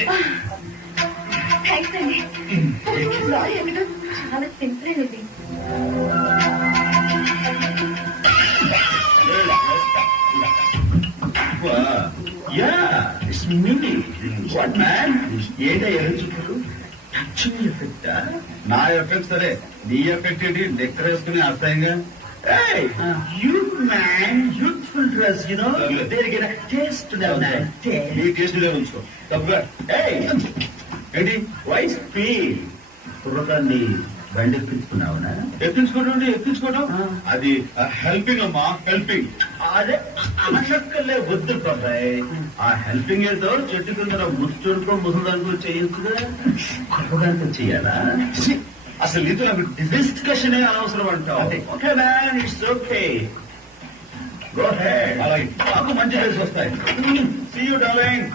అంతే. థ్యాంక్స్ అండి. సారీ ఏమిటో చాలా సింపుల్ అండి. నా ఎఫెక్ట్ సరే, నీ ఎఫెక్ట్ ఏంటి? లెక్కర్ వేసుకుని అసహ్యంగా. Youth man, youthful dress, you know. They'll get a taste to their night. నీ టేస్ట్ లే ఉంచుకో తప్పుగా. ఏంటి వాయిస్ ఫీల్ కుర్రకాన్ని బండి ఎక్కించుకున్నావునా? ఎక్కించుకోవడం అది హెల్పింగ్ అమ్మా, హెల్పింగ్. అదే అనక్కర్లే వద్దు బాబాయ్. ఆ హెల్పింగ్ ఏదో చెట్టు కింద ముచ్చుడుకో ముసలిదానికో చేయొచ్చుగా, కుర్రకానితో చెయ్యాలా? అసలు నీతో నాకు డిస్కషన్ అనవసరం అంటావు. Okay man, it's okay, go head. అలాగే నాకు మంచి డ్రెస్ వస్తాయి. See you darling.